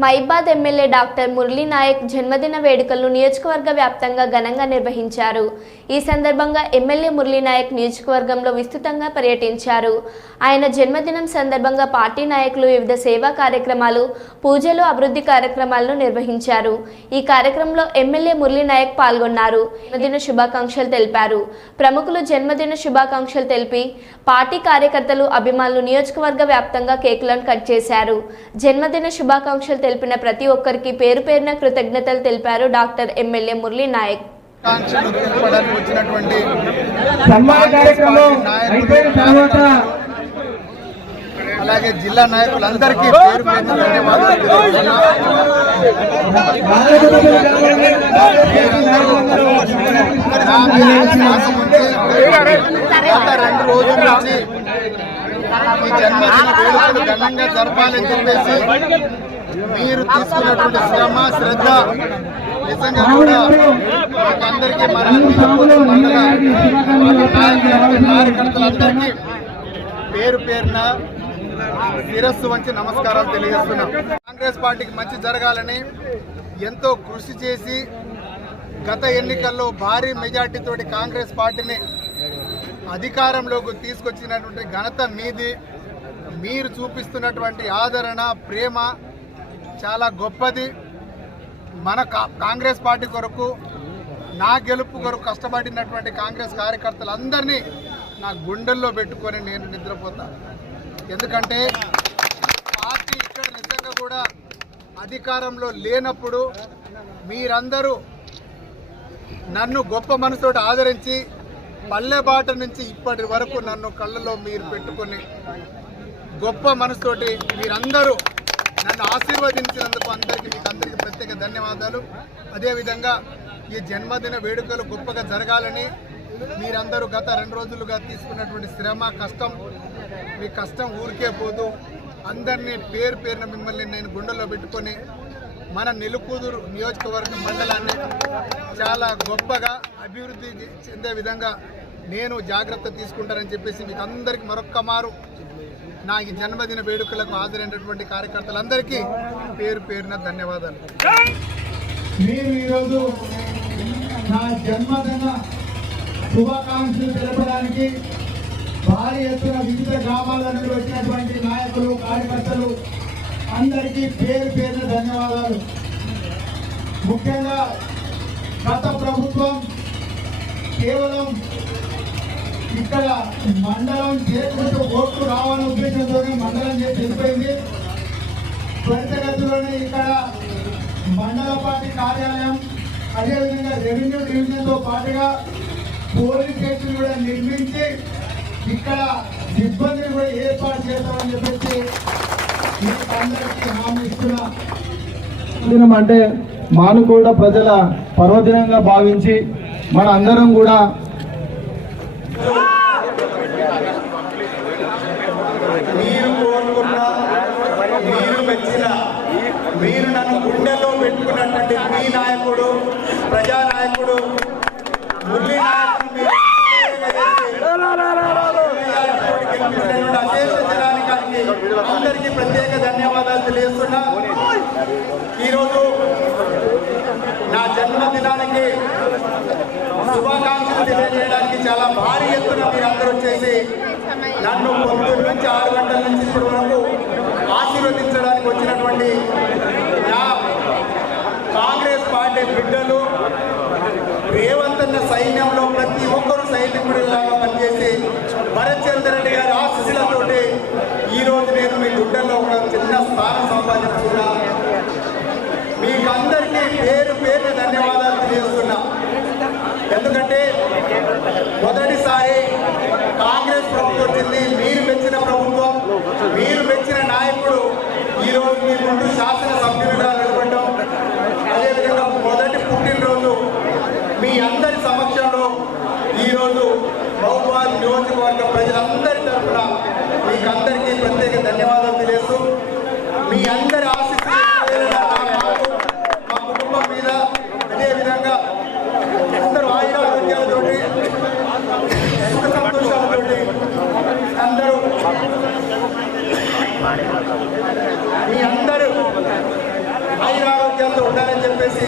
మైబాద్ MLA doctor Murali Naik జన్మదిన వేడుకలను నియోజకవర్గ వ్యాప్తంగా ఘనంగా నిర్వహించారు. ఈ సందర్భంగా ఎమ్మెల్యే మురళీ నాయక్ నియోజకవర్గంలో విస్తృతంగా పర్యటించారు. ఆయన జన్మదినం సందర్భంగా పార్టీ నాయకులు వివిధ సేవా కార్యక్రమాలు, పూజలు, అభివృద్ధి కార్యక్రమాలను నిర్వహించారు. ఈ కార్యక్రమంలో ఎమ్మెల్యే మురళీ నాయక్ పాల్గొన్నారు. జన్మదిన శుభాకాంక్షలు తెలిపారు. ప్రముఖులు జన్మదిన శుభాకాంక్షలు తెలిపి పార్టీ కార్యకర్తలు, అభిమానులు నియోజకవర్గ వ్యాప్తంగా కేకులను కట్ చేశారు. జన్మదిన శుభాకాంక్షలు తెలిపిన ప్రతి ఒక్కరికి పేరు పేరున కృతజ్ఞతలు తెలిపారు డాక్టర్ ఎమ్మెల్యే మురళీ నాయక్. అలాగే జిల్లా నాయకులందరికీ పేరు పేరున ధన్యవాదాలు. 2 రోజుల నుంచి ఈ జన్మదిన వేడుకలు ఘనంగా జరపాలని చెప్పేసి మీరు తీసుకున్నటువంటి శ్రమ, శ్రద్ధ నిజంగా కూడా అందరికీ మన కార్యకర్తలందరికీ పేరు పేరున శిరస్సు వంచి నమస్కారాలు తెలియజేస్తున్నాం. కాంగ్రెస్ పార్టీకి మంచి జరగాలని ఎంతో కృషి చేసి గత ఎన్నికల్లో భారీ మెజార్టీతోటి కాంగ్రెస్ పార్టీని అధికారంలోకి తీసుకొచ్చినటువంటి ఘనత మీది. మీరు చూపిస్తున్నటువంటి ఆదరణ, ప్రేమ చాలా గొప్పది. మన కాంగ్రెస్ పార్టీ కొరకు, నా గెలుపు కొరకు కష్టపడినటువంటి కాంగ్రెస్ కార్యకర్తలందరినీ నా గుండెల్లో పెట్టుకొని నేను నిద్రపోతాను. ఎందుకంటే పార్టీ ఇక్కడ నిజంగా కూడా అధికారంలో లేనప్పుడు మీరందరూ నన్ను గొప్ప మనసుతోటి ఆదరించి పల్లెబాట నుంచి ఇప్పటి వరకు నన్ను కళ్ళలో మీరు పెట్టుకొని గొప్ప మనసుతోటి మీరందరూ నన్ను ఆశీర్వదించినందుకు మీకు ప్రత్యేక ధన్యవాదాలు. అదేవిధంగా ఈ జన్మదిన వేడుకలు గొప్పగా జరగాలని మీరందరూ గత 2 రోజులుగా తీసుకున్నటువంటి శ్రమ, కష్టం, మీ కష్టం ఊరికే పోదు. అందరినీ పేరు పేరున మిమ్మల్ని నేను గుండెల్లో పెట్టుకొని మన నెలుకూదురు నియోజకవర్గ మండలాన్ని చాలా గొప్పగా అభివృద్ధి చెందే విధంగా నేను జాగ్రత్త తీసుకుంటానని చెప్పేసి మీకు అందరికీ మరొక్క మారు నా ఈ జన్మదిన వేడుకలకు హాజరైనటువంటి కార్యకర్తలందరికీ పేరు పేరున ధన్యవాదాలు. మీరు ఈరోజు నా జన్మదిన శుభాకాంక్షలు తెలపడానికి భారీ ఎత్తున వివిధ గ్రామాల నుండి వచ్చినటువంటి నాయకులు, కార్యకర్తలు అందరికీ పేరు పేరున ధన్యవాదాలు. ముఖ్యంగా గత ప్రభుత్వం కేవలం ఇక్కడ మండలం చేసుకుంటూ ఓట్లు రావాలనే ఉద్దేశంతో మండలం చేసి వెళ్ళిపోయింది. త్వరితగతిలోనే ఇక్కడ మండల పార్టీ కార్యాలయం, అదేవిధంగా రెవెన్యూ డివిజన్తో పాటుగా పోలీస్ స్టేషన్ కూడా నిర్మించి ఇక్కడ సిబ్బందిని కూడా ఏర్పాటు చేస్తామని చెప్పేసి అందరికీ హామీ ఇస్తున్నా. అంటే మానుకోట ప్రజల పర్వదినంగా భావించి మన అందరం కూడా మీరు నన్ను గుండెల్లో పెట్టుకున్నటువంటి మీ నాయకుడు, ప్రజానాయకుడు మురళీ నాయకుడు అశేష జనానికి అందరికీ ప్రత్యేక ధన్యవాదాలు తెలియజేస్తున్నా. ఈరోజు నా జన్మదినానికి శుభాకాంక్షలు తెలియజేయడానికి చాలా భారీ ఎత్తున మీరందరూ వచ్చేసి నన్ను పొద్దున్న నుంచి 6 గంటల నుంచి ఇప్పటి వరకు ఆశీర్వదించడానికి వచ్చినటువంటి నా కాంగ్రెస్ పార్టీ బిడ్డలు, రేవంత్ అన్న సైన్యంలో ప్రతి ఒక్కరూ సైనికుడిలాగా పనిచేసి భరత్ చంద్ర రెడ్డి గారి ఆశీస్సులతోటి ఈరోజు నేను మీ గుడ్డల్లో ఒక చిన్న స్థానం సంపాదించుకున్నా. మీకు అందరికీ పేరు పేరు ధన్యవాదాలు తెలియజేస్తున్నా. ఎందుకంటే మొదటిసారి కాంగ్రెస్ ప్రభుత్వం వచ్చింది, మీరు మెచ్చిన ప్రభుత్వం, మీరు మెచ్చిన నాయకుడు ఈరోజు మీ ముందు శాసనసభ్యులుగా నిలబడడం, అదేవిధంగా మొదటి పుట్టినరోజు మీ అందరి సమక్షంలో ఈరోజు మహబూబాబాద్ నియోజకవర్గ ప్రజలందరి తరఫున మీకు అందరికీ ప్రత్యేక ధన్యవాదాలు తెలియజేస్తూ మీ అందరి ఆశీస్సులు మా కుటుంబం మీద, అదేవిధంగా అందరూ ఆయురారోగ్యాలతోటి సుఖ సంతోషాలతోటి అందరూ మీ అందరూ చెప్పేసి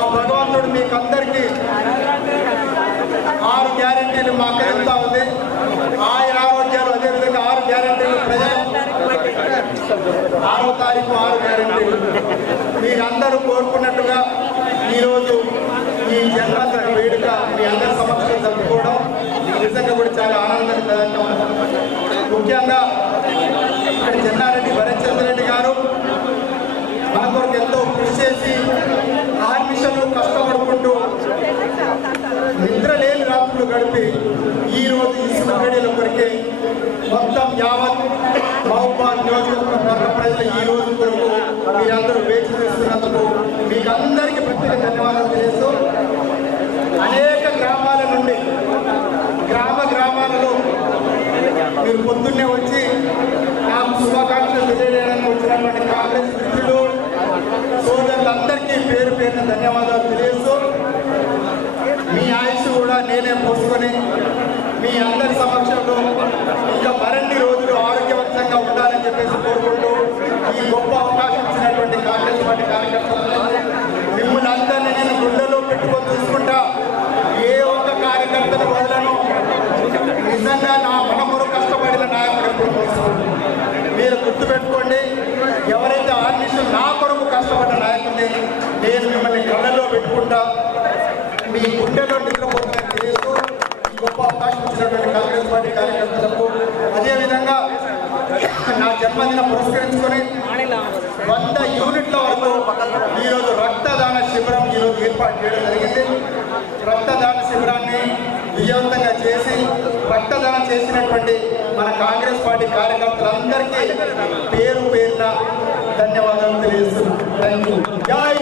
ఆ భగవంతుడు మీకు అందరికీ 6 గ్యారెంటీలు మాకు చెప్తా ఉంది. ఆయన ఆరోగ్యాలు, అదేవిధంగా 6 గ్యారెంటీలు ప్రజలు 6వ తారీఖు 6 గ్యారెంటీలు మీరందరూ కోరుకున్నట్టుగా ఈరోజు ఈ జన్మదిన వేడుక మీ అందరి సమక్షంలో జరుపుకోవడం నిజంగా కూడా చాలా ఆనందకరంగా. ముఖ్యంగా ఇక్కడ చెన్నారెడ్డి భరత్చంద్రరెడ్డి గారు మన కొరకు ఎంతో కృషి చేసి ఆర్మిషన్లు కష్టపడుకుంటూ నిద్ర లేని రాత్రులు గడిపి ఈరోజు ఈ శుభగడియల కొరికే మొత్తం యావత్ మహబూబాబాద్ నియోజకవర్గ ప్రజలు ఈ రోజు కొరకు మీరందరూ వేచి చూస్తున్నందుకు మీకు అందరికీ ప్రత్యేక ధన్యవాదాలు తెలియజేస్తూ, అనేక గ్రామాల నుండి గ్రామాలలో మీరు పొద్దున్నే వచ్చి నాకు శుభాకాంక్షలు తెలియజేయడానికి వచ్చినటువంటి కాంగ్రెస్ మిత్రులు సోదరులందరికీ పేరు పేరున ధన్యవాదాలు తెలియజేస్తూ, మీ ఆయుష్ కూడా నేనే పోసుకొని మీ అందరి సమక్షంలో ఇంకా మరిన్ని రోజులు ఆరోగ్యవంతంగా ఉండాలని చెప్పేసి కోరుకుంటూ, ఈ గొప్ప అవకాశం ఇచ్చినటువంటి కాంగ్రెస్ పార్టీ కార్యకర్తలందరినీ మిమ్మల్ని అందరినీ నేను గుండెలో పెట్టుకొని చూసుకుంటా. ఏ ఒక్క కార్యకర్తను వదలను. నిజంగా నా మన కొరకు కష్టపడిన నాయకుడు ఎప్పుడు మోసపోడు. మీరు గుర్తుపెట్టుకోండి, ఎవరైతే ఆర్మిషన్ నా కొరకు కష్టపడ్డ నాయకుడిని నేను మిమ్మల్ని కళ్ళలో పెట్టుకుంటా, మీ గుండెలో నిద్రపోతుందని తెలియజేస్తూ, గొప్ప అవకాశం ఇచ్చినటువంటి కాంగ్రెస్ పార్టీ కార్యకర్తలకు, అదేవిధంగా నా జన్మదిన పురస్కరించుకొని 100 యూనిట్ల వరకు ఈరోజు రక్తదాన శిబిరం ఈరోజు ఏర్పాటు చేయడం జరిగింది. రక్తదాన శిబిరాన్ని విజయవంతంగా చేసి రక్తదానం చేసినటువంటి మన కాంగ్రెస్ పార్టీ కార్యకర్తలందరికీ పేరు పేరున ధన్యవాదాలు తెలియజేస్తున్నాను. Thank you. జై